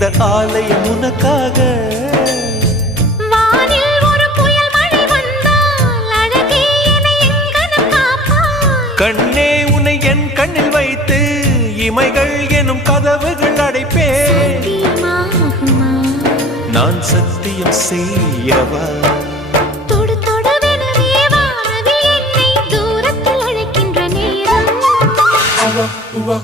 இந்த ஆலயம் உனக்காக. வானில் ஒரு புயல் மழை வந்தால் அழகே என்னை எங்கனம் காப்பாய். கண்ணே உன்னை என் கண்ணில் வைத்து இமைகள் எனும் கதவுகள் அடைப்பேன். சத்தியமாகுமா? நான் சத்தியம் செய்யவா? தொடு தொடுவெனவே வானவில் என்னை தூரத்தில் அழைக்கின்ற நேரம். உவா